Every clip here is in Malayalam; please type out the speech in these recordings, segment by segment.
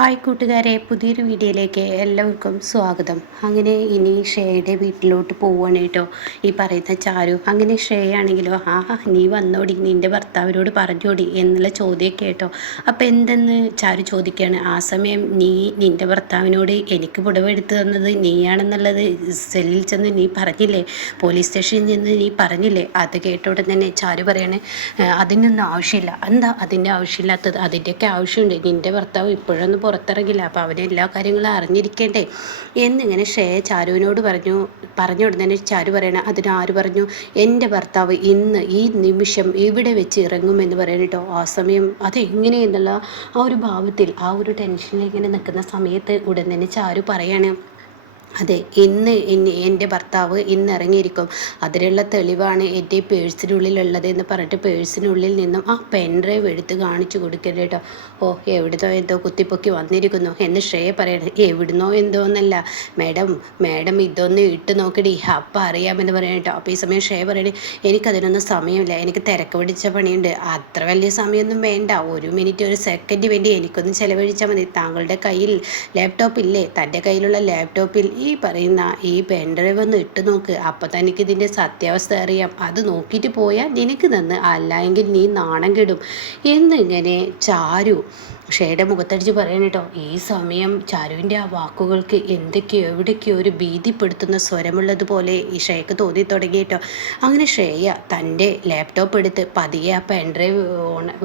ഹായ് കൂട്ടുകാരെ, പുതിയൊരു വീഡിയോയിലേക്ക് എല്ലാവർക്കും സ്വാഗതം. അങ്ങനെ ഇനി ശ്രേയയുടെ വീട്ടിലോട്ട് പോവുകയാണ് കേട്ടോ ഈ പറയുന്ന ചാരു. അങ്ങനെ ശ്രേയ ആണെങ്കിലോ, നീ വന്നോടി, നിൻ്റെ ഭർത്താവിനോട് പറഞ്ഞോടി എന്നുള്ള ചോദ്യമൊക്കെ കേട്ടോ. അപ്പം എന്തെന്ന് ചാരു ചോദിക്കുകയാണ്. ആ സമയം നീ നിൻ്റെ ഭർത്താവിനോട് എനിക്ക് പുടവെടുത്ത് തന്നത് നീയാണെന്നുള്ളത് സെല്ലിൽ ചെന്ന് നീ പറഞ്ഞില്ലേ, പോലീസ് സ്റ്റേഷനിൽ നിന്ന് നീ പറഞ്ഞില്ലേ. അത് കേട്ടോടെ തന്നെ ചാരു പറയാണ്, അതിനൊന്നും ആവശ്യമില്ല. എന്താ അതിൻ്റെ ആവശ്യമില്ലാത്തത്? അതിൻ്റെയൊക്കെ ആവശ്യമുണ്ട്. നിൻ്റെ ഭർത്താവ് ഇപ്പോഴൊന്നും പുറത്തിറങ്ങില്ല, അപ്പോൾ അവന് എല്ലാ കാര്യങ്ങളും അറിഞ്ഞിരിക്കേണ്ടേ എന്നിങ്ങനെ ശ്രേയ ചാരുവിനോട് പറഞ്ഞ ഉടനെ ചാരു പറയണ, അതിനാര് പറഞ്ഞു? എൻ്റെ ഭർത്താവ് ഇന്ന് ഈ നിമിഷം ഇവിടെ വെച്ച് ഇറങ്ങുമെന്ന് പറയണം കേട്ടോ. ആ സമയം അതെങ്ങനെയെന്നുള്ള ആ ഒരു ഭാവത്തിൽ ആ ഒരു ടെൻഷനിൽ ഇങ്ങനെ നിൽക്കുന്ന സമയത്ത് ഉടൻ തന്നെ ചാരു പറയാണ്, അതെ, എൻ്റെ ഭർത്താവ് ഇന്ന് ഇറങ്ങിയിരിക്കും. അതിനുള്ള തെളിവാണ് എൻ്റെ പേഴ്സിനുള്ളിലുള്ളത് എന്ന് പറഞ്ഞിട്ട് പേഴ്സിനുള്ളിൽ നിന്നും ആ പെൻ ഡ്രൈവ് എടുത്ത് കാണിച്ചു കൊടുക്കരുത് കേട്ടോ. ഓ, എവിടുന്നോ എന്തോ കുത്തിപ്പൊക്കി വന്നിരിക്കുന്നു എന്ന് ശ്രേയ പറയണത്. എവിടുന്നോ എന്തോ എന്നല്ല മാഡം ഇതൊന്ന് ഇട്ട് നോക്കടി, അപ്പം അറിയാമെന്ന് പറയണം കേട്ടോ. അപ്പോൾ ഈ സമയം ശ്രേയ പറയണേ, എനിക്കതിനൊന്നും സമയമില്ല, എനിക്ക് തിരക്ക് പിടിച്ച പണിയുണ്ട്. അത്ര വലിയ സമയമൊന്നും വേണ്ട, ഒരു മിനിറ്റ് ഒരു സെക്കൻഡ് വേണ്ടി എനിക്കൊന്ന് ചിലവഴിച്ചാൽ മതി. താങ്കളുടെ കയ്യിൽ ലാപ്ടോപ്പ് ഇല്ലേ? തൻ്റെ കയ്യിലുള്ള ലാപ്ടോപ്പിൽ ഈ പറയുന്ന ഈ പെൻഡ്രൈവ് ഒന്ന് ഇട്ട് നോക്ക്, അപ്പം തനിക്ക് ഇതിൻ്റെ സത്യാവസ്ഥ അറിയാം. അത് നോക്കിയിട്ട് പോയാൽ നിനക്ക് തന്ന്, അല്ല എങ്കിൽ നീ നാണം കെടും എന്നിങ്ങനെ ചാരു ഷേയുടെ മുഖത്തടിച്ച് പറയണം കേട്ടോ. ഈ സമയം ചാരുവിൻ്റെ ആ വാക്കുകൾക്ക് എന്തൊക്കെയോ എവിടേക്കോ ഒരു ഭീതിപ്പെടുത്തുന്ന സ്വരമുള്ളതുപോലെ ഈ ഷേക്ക് തോന്നി തുടങ്ങി കേട്ടോ. അങ്ങനെ ശ്രേയ തൻ്റെ ലാപ്ടോപ്പ് എടുത്ത് പതിയെ ആ പെൻഡ്രൈവ്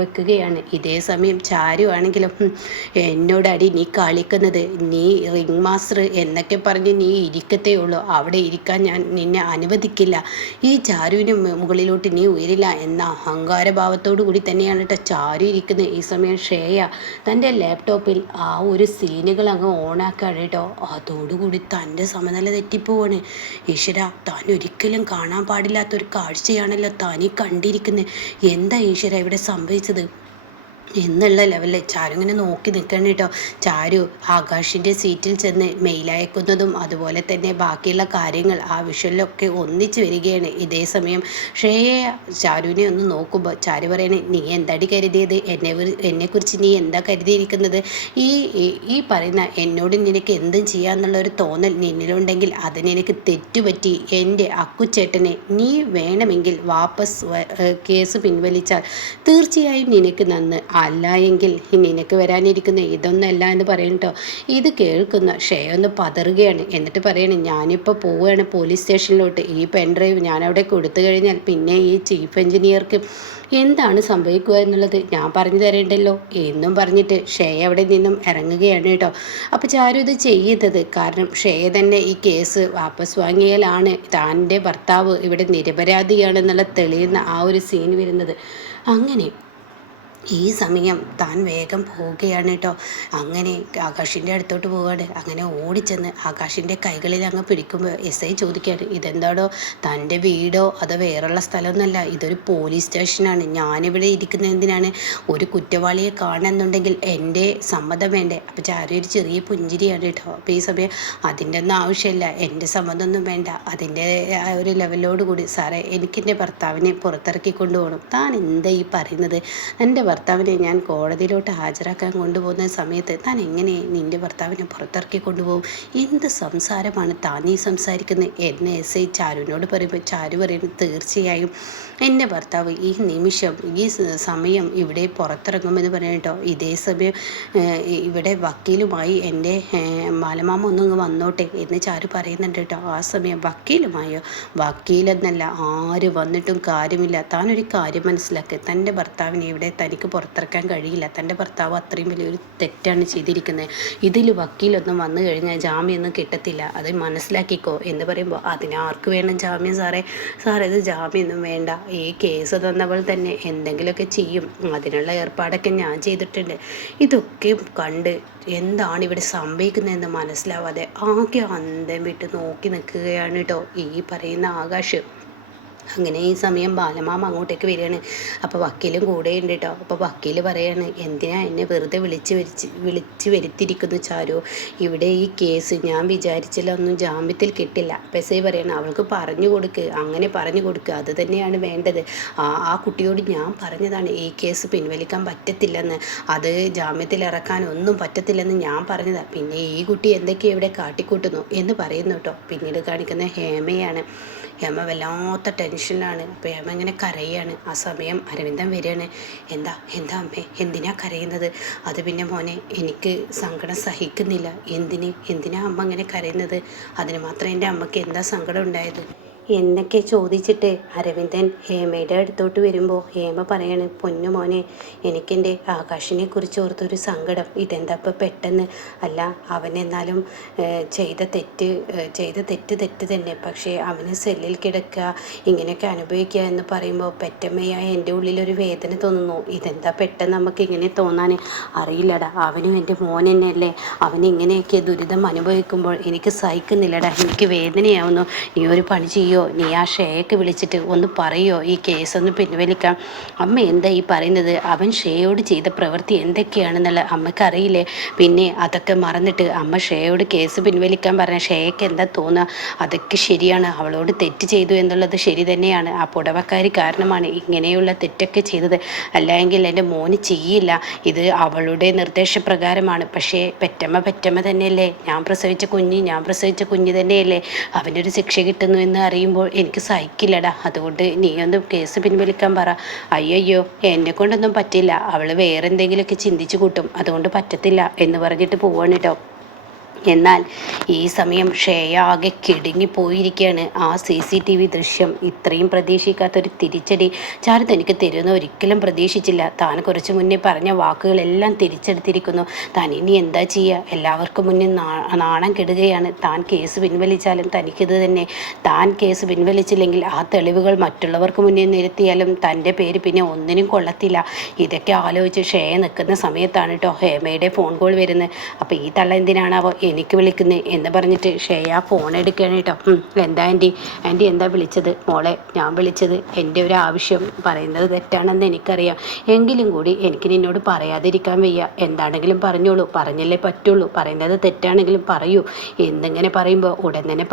വെക്കുകയാണ്. ഇതേ സമയം ചാരു ആണെങ്കിലും, എന്നോടടി നീ കളിക്കുന്നത്, നീ റിംഗ് മാസ്റ്റർ എന്നൊക്കെ പറഞ്ഞ് നീ ഇരിക്കത്തേ ഉള്ളൂ, അവിടെ ഇരിക്കാൻ ഞാൻ നിന്നെ അനുവദിക്കില്ല, ഈ ചാരുവിന് മുകളിലോട്ട് നീ ഉയരില്ല എന്ന അഹങ്കാരഭാവത്തോടു കൂടി തന്നെയാണ് കേട്ടോ ചാരു ഇരിക്കുന്നത്. ഈ സമയം ശ്രേയ തൻ്റെ ലാപ്ടോപ്പിൽ ആ ഒരു സീനുകൾ അങ്ങ് ഓണാക്കാണ് കേട്ടോ. അതോടുകൂടി തൻ്റെ സമനില തെറ്റിപ്പോവാണ്. ഈശ്വര, താൻ ഒരിക്കലും കാണാൻ പാടില്ലാത്തൊരു കാഴ്ചയാണല്ലോ താനീ കണ്ടിരിക്കുന്നത്. എന്താ ഈശ്വര ഇവിടെ സംഭവിച്ചത് എന്നുള്ള ലെവലിൽ ചാരു ഇങ്ങനെ നോക്കി നിൽക്കണം കേട്ടോ. ചാരു ആകാശിൻ്റെ സീറ്റിൽ ചെന്ന് മെയിൽ അയക്കുന്നതും അതുപോലെ തന്നെ ബാക്കിയുള്ള കാര്യങ്ങൾ ആ വിഷ്വലിലൊക്കെ ഒന്നിച്ച് വരികയാണ്. ഇതേ സമയം ശ്രേയ ചാരുവിനെ ഒന്ന് നോക്കുമ്പോൾ ചാരു പറയണേ, നീ എന്താടി കരുതിയത്? എന്നെക്കുറിച്ച് നീ എന്താ കരുതിയിരിക്കുന്നത്? ഈ ഈ പറയുന്ന എന്നോട് നിനക്ക് എന്തും ചെയ്യാമെന്നുള്ളൊരു തോന്നൽ നിന്നിലുണ്ടെങ്കിൽ അതിന് എനിക്ക് തെറ്റുപറ്റി. എൻ്റെ അക്കുച്ചേട്ടനെ നീ വേണമെങ്കിൽ വാപ്പസ് കേസ് പിൻവലിച്ചാൽ തീർച്ചയായും നിനക്ക് നന്ന്, അല്ല എങ്കിൽ നിനക്ക് വരാനിരിക്കുന്ന ഇതൊന്നല്ല എന്ന് പറയട്ടോ. ഇത് കേൾക്കുന്ന ഷെയ ഒന്ന് പതറുകയാണ്. എന്നിട്ട് പറയണേ, ഞാനിപ്പോൾ പോവുകയാണ് പോലീസ് സ്റ്റേഷനിലോട്ട്. ഈ പെൻഡ്രൈവ് ഞാനവിടെ കൊടുത്തു കഴിഞ്ഞാൽ പിന്നെ ഈ ചീഫ് എഞ്ചിനീയർക്ക് എന്താണ് സംഭവിക്കുക എന്നുള്ളത് ഞാൻ പറഞ്ഞു തരേണ്ടല്ലോ എന്നും പറഞ്ഞിട്ട് ഷെയ അവിടെ നിന്നും ഇറങ്ങുകയാണ് കേട്ടോ. അപ്പോൾ ചാരു ഇത് ചെയ്യുന്നത് കാരണം ഷെയ തന്നെ ഈ കേസ് വാപ്പസ് വാങ്ങിയാലാണ് തൻ്റെ ഭർത്താവ് ഇവിടെ നിരപരാധിയാണെന്നുള്ള തെളിയുന്ന ആ ഒരു സീൻ വരുന്നത്. അങ്ങനെ ഈ സമയം താൻ വേഗം പോവുകയാണ് കേട്ടോ. അങ്ങനെ ആകാശിൻ്റെ അടുത്തോട്ട് പോവുകയാണ്. അങ്ങനെ ഓടിച്ചെന്ന് ആകാശിൻ്റെ കൈകളിൽ അങ്ങ് പിടിക്കുമ്പോൾ SI ചോദിക്കുകയാണ്, ഇതെന്താടോ തൻ്റെ വീടോ അതോ വേറുള്ള സ്ഥലമൊന്നുമല്ല, ഇതൊരു പോലീസ് സ്റ്റേഷനാണ്, ഞാനിവിടെ ഇരിക്കുന്ന എന്തിനാണ്? ഒരു കുറ്റവാളിയെ കാണുന്നുണ്ടെങ്കിൽ എൻ്റെ സമ്മതം വേണ്ടേ? അപ്പോൾ ചാരു ഒരു ചെറിയ പുഞ്ചിരിയാണ് കേട്ടോ. അപ്പോൾ ഈ സമയം അതിൻ്റെ ഒന്നും ആവശ്യമില്ല, എൻ്റെ സമ്മതമൊന്നും വേണ്ട, അതിൻ്റെ ഒരു ലെവലോട് കൂടി സാറേ എനിക്കെൻ്റെ ഭർത്താവിനെ പുറത്തിറക്കി കൊണ്ടുപോകണം. താൻ എന്താ ഈ പറയുന്നത്? എൻ്റെ ഭർത്താവിനെ ഞാൻ കോടതിയിലോട്ട് ഹാജരാക്കാൻ കൊണ്ടുപോകുന്ന സമയത്ത് താൻ എങ്ങനെ നിൻ്റെ ഭർത്താവിനെ പുറത്തിറക്കി കൊണ്ടുപോകും? എന്ത് സംസാരമാണ് താൻ ഈ സംസാരിക്കുന്നത് എന്ന് SI ചാരുവിനോട് പറയുമ്പോൾ ചാരു പറയുന്നത്, തീർച്ചയായും എൻ്റെ ഭർത്താവ് ഈ നിമിഷം ഈ സമയം ഇവിടെ പുറത്തിറങ്ങുമെന്ന് പറയാം കേട്ടോ. ഇതേ സമയം ഇവിടെ വക്കീലുമായി എൻ്റെ മാലമാമ ഒന്നും വന്നോട്ടെ എന്ന് ചാരു പറയുന്നുണ്ട് കേട്ടോ. ആ സമയം വക്കീലുമായോ? വക്കീലെന്നല്ല, ആര് വന്നിട്ടും കാര്യമില്ല. താനൊരു കാര്യം മനസ്സിലാക്കുക, തൻ്റെ ഭർത്താവിനെ ഇവിടെ തനിക്ക് പുറത്തിറക്കാൻ കഴിയില്ല. തൻ്റെ ഭർത്താവ് അത്രയും വലിയൊരു തെറ്റാണ് ചെയ്തിരിക്കുന്നത്. ഇതിൽ വക്കീലൊന്നും വന്നു കഴിഞ്ഞാൽ ജാമ്യമൊന്നും കിട്ടത്തില്ല, അത് മനസ്സിലാക്കിക്കോ എന്ന് പറയുമ്പോൾ, അതിനാർക്ക് വേണം ജാമ്യം സാറേ? ഇത് ജാമ്യമൊന്നും വേണ്ട, ഈ കേസ് തന്നവൾ തന്നെ എന്തെങ്കിലുമൊക്കെ ചെയ്യും, അതിനുള്ള ഏർപ്പാടൊക്കെ ഞാൻ ചെയ്തിട്ടുണ്ട്. ഇതൊക്കെ കണ്ട് എന്താണ് ഇവിടെ സംഭവിക്കുന്നതെന്ന് മനസ്സിലാവാതെ ആകെ അന്തം വിട്ട് നോക്കി നിൽക്കുകയാണ് കേട്ടോ ഈ പറയുന്ന ആകാശ്. അങ്ങനെ ഈ സമയം ബാലമാമ അങ്ങോട്ടേക്ക് വരികയാണ്. അപ്പോൾ വക്കീലും കൂടെ ഉണ്ട് കേട്ടോ. അപ്പോൾ വക്കീൽ പറയാണ്, എന്തിനാ എന്നെ വെറുതെ വിളിച്ച് വരുത്തിയിരിക്കുന്നു ചാരു, ഇവിടെ ഈ കേസ് ഞാൻ വിചാരിച്ചില്ല ഒന്നും ജാമ്യത്തിൽ കിട്ടില്ല. അപ്പോൾ എസ് ഐ പറയാണ്, അവൾക്ക് പറഞ്ഞു കൊടുക്ക്, അങ്ങനെ പറഞ്ഞു കൊടുക്കുക, അത് തന്നെയാണ് വേണ്ടത്. ആ കുട്ടിയോട് ഞാൻ പറഞ്ഞതാണ് ഈ കേസ് പിൻവലിക്കാൻ പറ്റത്തില്ലെന്ന്, അത് ജാമ്യത്തിൽ ഇറക്കാൻ ഒന്നും പറ്റത്തില്ലെന്ന് ഞാൻ പറഞ്ഞതാണ്. പിന്നെ ഈ കുട്ടി എന്തൊക്കെയാണ് ഇവിടെ കാട്ടിക്കൂട്ടുന്നു എന്ന് പറയുന്നു കേട്ടോ. പിന്നീട് കാണിക്കുന്ന ഹേമയാണ്. ഹേമ വല്ലാത്ത ടെൻഷനിലാണ്. അപ്പോൾ ഹേമ ഇങ്ങനെ കരയാണ്. ആ സമയം അരവിന്ദൻ വരികയാണ്. എന്താ എന്താ അമ്മേ, എന്തിനാ കരയുന്നത്? അത് പിന്നെ മോനെ, എനിക്ക് സങ്കടം സഹിക്കുന്നില്ല. എന്തിനാ അമ്മ ഇങ്ങനെ കരയുന്നത്? അതിന് മാത്രം എൻ്റെ അമ്മയ്ക്ക് എന്താ സങ്കടം ഉണ്ടായത് എന്നൊക്കെ ചോദിച്ചിട്ട് അരവിന്ദൻ ഹേമയുടെ അടുത്തോട്ട് വരുമ്പോൾ ഹേമ പറയാണ്, പൊന്നു മോനെ, എനിക്കെൻ്റെ ആകാശിനെ കുറിച്ച് ഓർത്തൊരു സങ്കടം. ഇതെന്താ ഇപ്പം പെട്ടെന്ന്? അല്ല, അവനെന്നാലും ചെയ്ത തെറ്റ് തന്നെ. പക്ഷേ അവന് സെല്ലിൽ കിടക്കുക, ഇങ്ങനെയൊക്കെ അനുഭവിക്കുക എന്ന് പറയുമ്പോൾ പെറ്റമ്മയായ എൻ്റെ ഉള്ളിലൊരു വേദന തോന്നുന്നു. ഇതെന്താ പെട്ടെന്ന് നമുക്ക് ഇങ്ങനെ തോന്നാൻ? അറിയില്ലടാ, അവനും എൻ്റെ മോൻ തന്നെയല്ലേ. അവനിങ്ങനെയൊക്കെ ദുരിതം അനുഭവിക്കുമ്പോൾ എനിക്ക് സഹിക്കുന്നില്ലടാ, എനിക്ക് വേദനയാവുന്നു. നീ ഒരു പണി ചെയ്യും, നീ ആ ഷേക്ക് വിളിച്ചിട്ട് ഒന്ന് പറയോ ഈ കേസൊന്ന് പിൻവലിക്കാം. അമ്മ എന്താ ഈ പറയുന്നത്? അവൻ ഷേയോട് ചെയ്ത പ്രവൃത്തി എന്തൊക്കെയാണെന്നുള്ള അമ്മയ്ക്കറിയില്ലേ? പിന്നെ അതൊക്കെ മറന്നിട്ട് അമ്മ ഷേയോട് കേസ് പിൻവലിക്കാൻ പറഞ്ഞ ഷേക്ക് എന്താ തോന്നുക? അതൊക്കെ ശരിയാണ്, അവളോട് തെറ്റ് ചെയ്തു എന്നുള്ളത് ശരി തന്നെയാണ്. ആ പുടവക്കാരി കാരണമാണ് ഇങ്ങനെയുള്ള തെറ്റൊക്കെ ചെയ്തത്, അല്ലെങ്കിൽ എൻ്റെ മോന് ചെയ്യില്ല. ഇത് അവളുടെ നിർദ്ദേശപ്രകാരമാണ്. പക്ഷേ പെറ്റമ്മ തന്നെയല്ലേ, ഞാൻ പ്രസവിച്ച കുഞ്ഞ് തന്നെയല്ലേ, അവനൊരു ശിക്ഷ കിട്ടുന്നു എന്ന് അറിയുമ്പോൾ എനിക്ക് സഹിക്കില്ലടാ. അതുകൊണ്ട് നീയൊന്ന് കേസ് പിൻവലിക്കാൻ പറ. അയ്യോ, എന്നെ കൊണ്ടൊന്നും പറ്റില്ല, അവൾ വേറെ എന്തെങ്കിലുമൊക്കെ ചിന്തിച്ചു കൂട്ടും, അതുകൊണ്ട് പറ്റത്തില്ല എന്ന് പറഞ്ഞിട്ട് പോവാണ് കേട്ടോ. എന്നാൽ ഈ സമയം ഷേയ ആകെ കിടുങ്ങിപ്പോയിരിക്കുകയാണ്. ആ CCTV ദൃശ്യം ഇത്രയും പ്രതീക്ഷിക്കാത്തൊരു തിരിച്ചടി ചാരു തനിക്ക് തരുമെന്ന് ഒരിക്കലും പ്രതീക്ഷിച്ചില്ല. താൻ കുറച്ച് മുന്നേ പറഞ്ഞ വാക്കുകളെല്ലാം തിരിച്ചെടുത്തിരിക്കുന്നു. താൻ ഇനി എന്താ ചെയ്യുക? എല്ലാവർക്കും മുന്നിൽ നാണം കെടുകയാണ്. താൻ കേസ് പിൻവലിച്ചാലും തനിക്കിത് തന്നെ. താൻ കേസ് പിൻവലിച്ചില്ലെങ്കിൽ ആ തെളിവുകൾ മറ്റുള്ളവർക്ക് മുന്നിൽ നിരത്തിയാലും തൻ്റെ പേര് പിന്നെ ഒന്നിനും കൊള്ളത്തില്ല. ഇതൊക്കെ ആലോചിച്ച് ഷേയ നിൽക്കുന്ന സമയത്താണ് കേട്ടോ ഹേമയുടെ ഫോൺ കോൾ വരുന്നത്. അപ്പോൾ ഈ തള്ള എന്തിനാണാവോ എനിക്ക് വിളിക്കുന്നത് എന്ന് പറഞ്ഞിട്ട് ഷേയ ഫോൺ എടുക്കുകയാണ് കേട്ടോ. എന്താ ആൻറ്റി എന്താ വിളിച്ചത്? മോളെ, ഞാൻ വിളിച്ചത് എൻ്റെ ഒരു ആവശ്യം പറയുന്നത് തെറ്റാണെന്ന് എനിക്കറിയാം, എങ്കിലും കൂടി എനിക്ക് നിന്നോട് പറയാതിരിക്കാൻ വയ്യ. എന്താണെങ്കിലും പറഞ്ഞോളൂ, പറഞ്ഞല്ലേ പറ്റുള്ളൂ. പറയുന്നത് തെറ്റാണെങ്കിലും പറയൂ. എന്നിങ്ങനെ പറയുമ്പോൾ ഉടൻ തന്നെ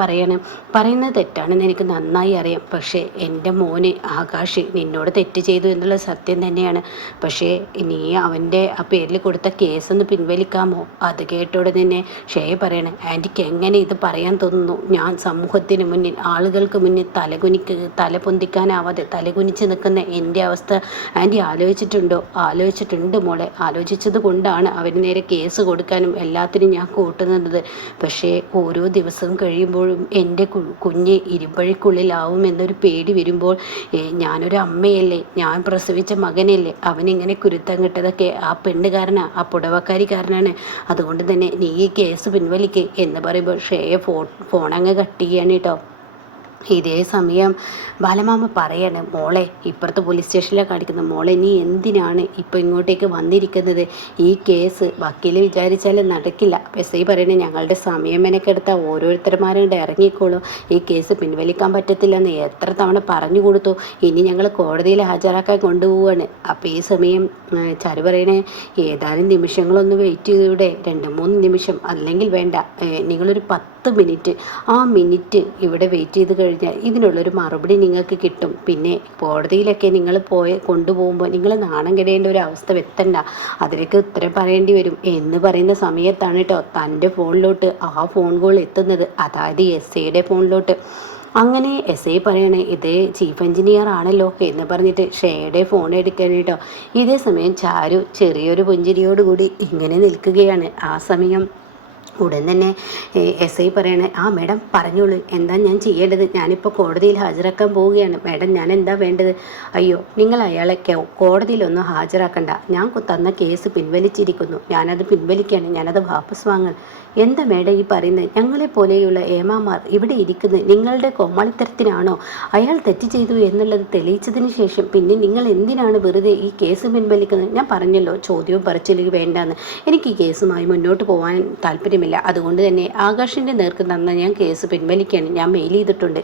പറയുന്നത് തെറ്റാണെന്ന് എനിക്ക് നന്നായി അറിയാം. പക്ഷേ എൻ്റെ മോന് ആകാശ് നിന്നോട് തെറ്റ് ചെയ്തു എന്നുള്ള സത്യം തന്നെയാണ്. പക്ഷേ നീ അവൻ്റെ ആ പേരിൽ കൊടുത്ത കേസൊന്ന് പിൻവലിക്കാമോ? അത് കേട്ടോടെ തന്നെ ഷേയ പറയണേ, ആൻറ്റിക്ക് എങ്ങനെ ഇത് പറയാൻ തോന്നുന്നു? ഞാൻ സമൂഹത്തിന് മുന്നിൽ, ആളുകൾക്ക് മുന്നിൽ തല പൊന്തിക്കാനാവാതെ തലകുനിച്ച് നിൽക്കുന്ന എൻ്റെ അവസ്ഥ ആൻറ്റി ആലോചിച്ചിട്ടുണ്ട് മോളെ. ആലോചിച്ചത് കൊണ്ടാണ് അവന് നേരെ കേസ് കൊടുക്കാനും എല്ലാത്തിനും ഞാൻ കൂട്ടുന്നത്. പക്ഷേ ഓരോ ദിവസവും കഴിയുമ്പോഴും എൻ്റെ കുഞ്ഞ് ഇരുമ്പഴിക്കുള്ളിലാവുമെന്നൊരു പേടി വരുമ്പോൾ, ഞാനൊരു അമ്മയല്ലേ, ഞാൻ പ്രസവിച്ച മകനല്ലേ, അവനിങ്ങനെ കുരുത്തം കിട്ടതൊക്കെ ആ പെണ്ണുകാരനാണ്, ആ പുടവക്കാരിക്കാരനാണ്. അതുകൊണ്ട് തന്നെ നീ ഈ കേസ് പിൻവലിക്ക് എന്ന് പറയുമ്പോൾ ഷേയ ഫോൺ അങ്ങ് കട്ട് ചെയ്യാണ് കേട്ടോ. ഇതേ സമയം ബാലമാമ പറയാണ്, മോളെ, ഇപ്പുറത്ത് പോലീസ് സ്റ്റേഷനിലാണ് കാണിക്കുന്നത്, മോളെ നീ എന്തിനാണ് ഇപ്പോൾ ഇങ്ങോട്ടേക്ക് വന്നിരിക്കുന്നത്? ഈ കേസ് വക്കീൽ വിചാരിച്ചാൽ നടക്കില്ല. എസ് ഐ പറയണേ, ഞങ്ങളുടെ സമയം മെനക്കെടുത്ത ഓരോരുത്തർമാരും ഇറങ്ങിക്കോളൂ, ഈ കേസ് പിൻവലിക്കാൻ പറ്റത്തില്ലെന്ന് എത്ര തവണ പറഞ്ഞു കൊടുത്തു, ഇനി ഞങ്ങൾ കോടതിയിൽ ഹാജരാക്കാൻ കൊണ്ടുപോവാണ്. അപ്പോൾ ഈ സമയം ചാരു പറയണേ, ഏതാനും നിമിഷങ്ങളൊന്ന് വെയിറ്റ് ചെയ്തൂടെ? 2-3 നിമിഷം, അല്ലെങ്കിൽ വേണ്ട, നിങ്ങളൊരു 10 മിനിറ്റ്, ആ മിനിറ്റ് ഇവിടെ വെയിറ്റ് ചെയ്ത് കഴിഞ്ഞാൽ ഇതിനുള്ളൊരു മറുപടി നിങ്ങൾക്ക് കിട്ടും. പിന്നെ കോടതിയിലൊക്കെ നിങ്ങൾ കൊണ്ടുപോകുമ്പോൾ നിങ്ങൾ നാണം കെടേണ്ട ഒരു അവസ്ഥ വെത്തണ്ട, അതിലേക്ക് ഉത്തരം പറയേണ്ടി വരും എന്ന് പറയുന്ന സമയത്താണ് കേട്ടോ തൻ്റെ ഫോണിലോട്ട് ആ ഫോൺ കോൾ എത്തുന്നത്, അതായത് SIയുടെ ഫോണിലോട്ട്. അങ്ങനെ SI പറയണേ, ഇത് ചീഫ് എഞ്ചിനീയർ ആണല്ലോ എന്ന് പറഞ്ഞിട്ട് ഷേയുടെ ഫോൺ എടുക്കാൻ കേട്ടോ. ഇതേ സമയം ചാരു ചെറിയൊരു പുഞ്ചിരിയോടുകൂടി ഇങ്ങനെ നിൽക്കുകയാണ്. ആ സമയം ഉടൻ തന്നെ SI പറയണേ, ആ മേഡം പറഞ്ഞോളൂ, എന്താ ഞാൻ ചെയ്യേണ്ടത്? ഞാനിപ്പോൾ കോടതിയിൽ ഹാജരാക്കാൻ പോവുകയാണ് മേഡം, ഞാൻ എന്താ വേണ്ടത്? അയ്യോ, നിങ്ങൾ അയാളെ കോടതിയിലൊന്നും ഹാജരാക്കണ്ട, ഞാൻ തന്ന കേസ് പിൻവലിച്ചിരിക്കുന്നു, ഞാനത് പിൻവലിക്കുകയാണ്, ഞാനത് വാപസ് വാങ്ങാൻ. എന്താ മേഡം ഈ പറയുന്നത്? ഞങ്ങളെപ്പോലെയുള്ള ഏമാമാർ ഇവിടെ ഇരിക്കുന്നത് നിങ്ങളുടെ കോമാളിത്തരത്തിനാണോ? അയാൾ തെറ്റ് ചെയ്തു എന്നുള്ളത് തെളിയിച്ചതിന് ശേഷം പിന്നെ നിങ്ങൾ എന്തിനാണ് വെറുതെ ഈ കേസ് പിൻവലിക്കുന്നത്? ഞാൻ പറഞ്ഞല്ലോ, ചോദ്യവും പറച്ചിലേക്ക് വേണ്ടാന്ന്. എനിക്ക് ഈ കേസുമായി മുന്നോട്ട് പോകാൻ താല്പര്യമില്ല. അതുകൊണ്ട് തന്നെ ആകാശിൻ്റെ നേർക്ക് തന്ന ഞാൻ കേസ് പിൻവലിക്കുകയാണ്, ഞാൻ മെയിൽ ചെയ്തിട്ടുണ്ട്.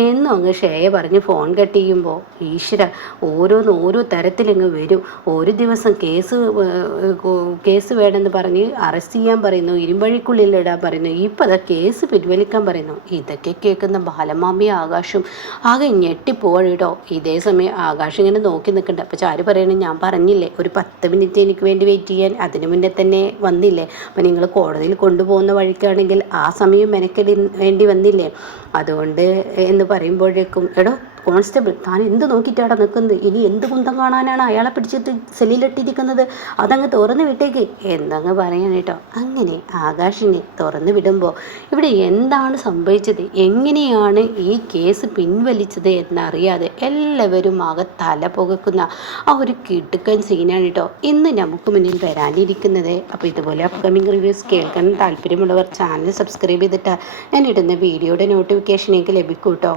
എന്നും അങ്ങ് ഷേയ പറഞ്ഞ് ഫോൺ കട്ട് ചെയ്യുമ്പോൾ ഈശ്വര ഓരോ തരത്തിലങ്ങ് വരും. ഒരു ദിവസം കേസ് വേണമെന്ന് പറഞ്ഞ് അറസ്റ്റ് ചെയ്യാൻ പറയുന്നു, ഇരുമ്പഴിക്കുള്ളിലിടാൻ പറയുന്നു, ഇപ്പം അതാ കേസ് പിൻവലിക്കാൻ പറയുന്നു. ഇതൊക്കെ കേൾക്കുന്ന ബാലമാമിയും ആകാശും ആകെ ഞെട്ടിപ്പോവാണ് കേട്ടോ. ഇതേ സമയം ആകാശം ഇങ്ങനെ നോക്കി നിൽക്കണ്ട. അപ്പോൾ ചാരു പറയണേ, ഞാൻ പറഞ്ഞില്ലേ ഒരു 10 മിനിറ്റ് എനിക്ക് വേണ്ടി വെയിറ്റ് ചെയ്യാൻ, അതിന് മുന്നേ തന്നെ വന്നില്ലേ. അപ്പം നിങ്ങൾ കോടതിയിൽ കൊണ്ടുപോകുന്ന വഴിക്കാണെങ്കിൽ ആ സമയം മെനക്കെടി വേണ്ടി വന്നില്ലേ. അതുകൊണ്ട് എന്ന് പറയുമ്പോഴേക്കും, എടോ കോൺസ്റ്റബിൾ, താൻ എന്ത് നോക്കിയിട്ടാണ് നിൽക്കുന്നത്? ഇനി എന്ത് കുന്തം കാണാനാണ് അയാളെ പിടിച്ചിട്ട് സെല്ലിലിട്ടിരിക്കുന്നത്? അതങ്ങ് തുറന്ന് വിട്ടേക്ക് എന്നങ്ങ് പറയാൻ കേട്ടോ. അങ്ങനെ ആകാശിനെ തുറന്നു വിടുമ്പോൾ ഇവിടെ എന്താണ് സംഭവിച്ചത്, എങ്ങനെയാണ് ഈ കേസ് പിൻവലിച്ചത് എന്നറിയാതെ എല്ലാവരും ആകെ തല പുകക്കുന്ന ആ ഒരു കിടുക്കൻ സീനാണ് കേട്ടോ ഇന്ന് നമുക്ക് മുന്നിൽ വരാനിരിക്കുന്നത്. അപ്പോൾ ഇതുപോലെ അപ്കമിങ് റിവ്യൂസ് കേൾക്കാൻ താല്പര്യമുള്ളവർ ചാനൽ സബ്സ്ക്രൈബ് ചെയ്തിട്ട് ഞാൻ ഇടുന്ന വീഡിയോയുടെ നോട്ടിഫിക്കേഷൻ എനിക്ക് ലഭിക്കും കേട്ടോ.